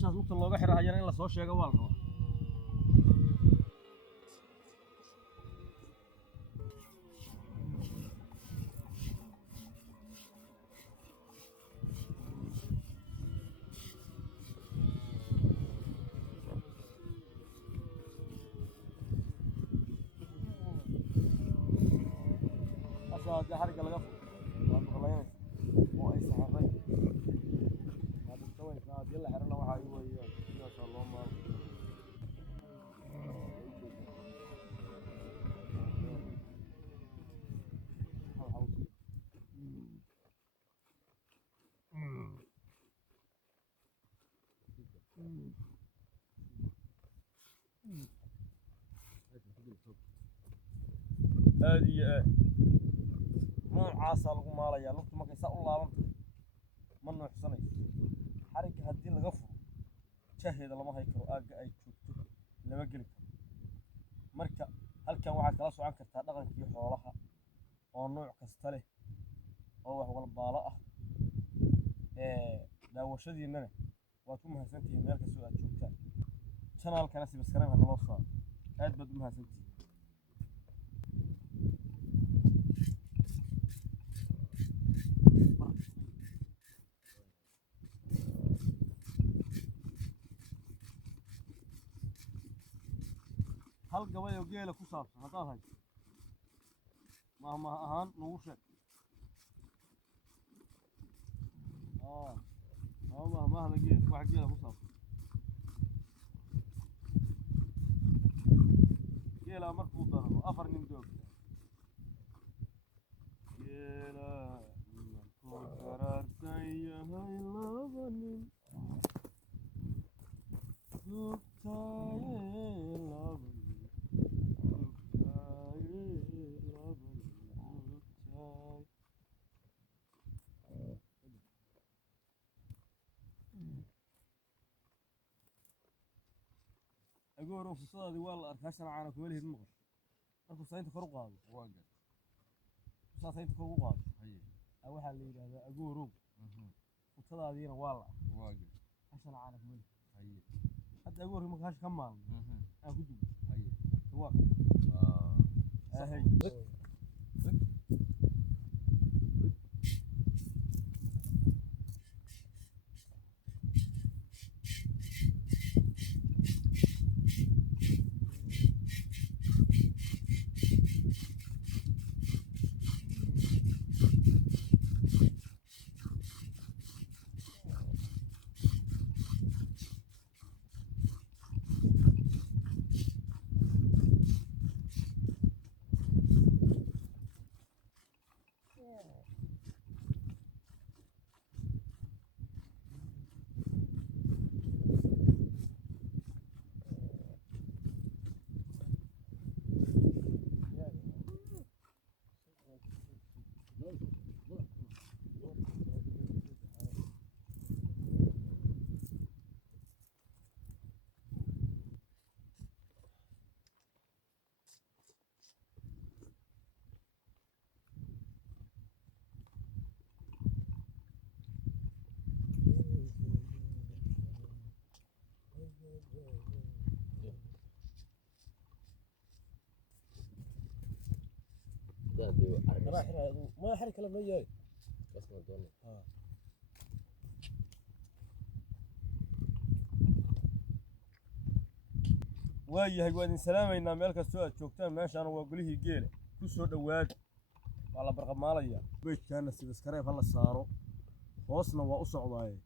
bahashaas lugta looga xirahayana in la soo sheego waa la rabaa. أصلاً حركة لقفة وأنا وأي سحرين هذا التوين هذا يلا حرنا وحاي ويا ما شاء الله ما هذه noocaasa lagu maalayaa lugtu markay saa u laaban tahay ma nuuxsanayso xarigga haddii laga furo jaheeda lama hay karo aagga ay joogto lama geli karo marka halkan waxaad kala socon kartaa dhaqankii xoolaha oo nooc kasta leh oo wax walbaalo ah daawashadiinana waad ku mahadsantihiin meel kastoo aad joogtaan channelkana subscribe naloo saaro aad baad u mahadsantihiin hal gabay oo geela ku saabsan haddaad hayso mahmah ahaan nagu sheeg mahmahda geel wax geela ku saabsan geela markuu darano 4 nin doogta geela markuu dararsan yahay 2 nin doogtaye 2 أقول فصادي والله أركاشنا عنا كله المغرب أركو ساينت كرو قاضي واجد ساينت كرو قاضي أول حال اللي هذا أقول روم فصادي أنا والله واجد عشان عنا كله حتى أقول ما كاش كمان أنا كنت واجد هاي ما حرك كلام وياي اسمع دوني waayahay waan idin salaamaynaa meel kastoo aad joogtaan meeshaan waa gulihii geela ku soo dhawaad waa la barqamaalayaa beejkaana subscribe ha la saaro hoosna waa u socdaaye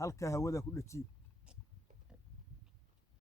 halka hawada ku dhajiy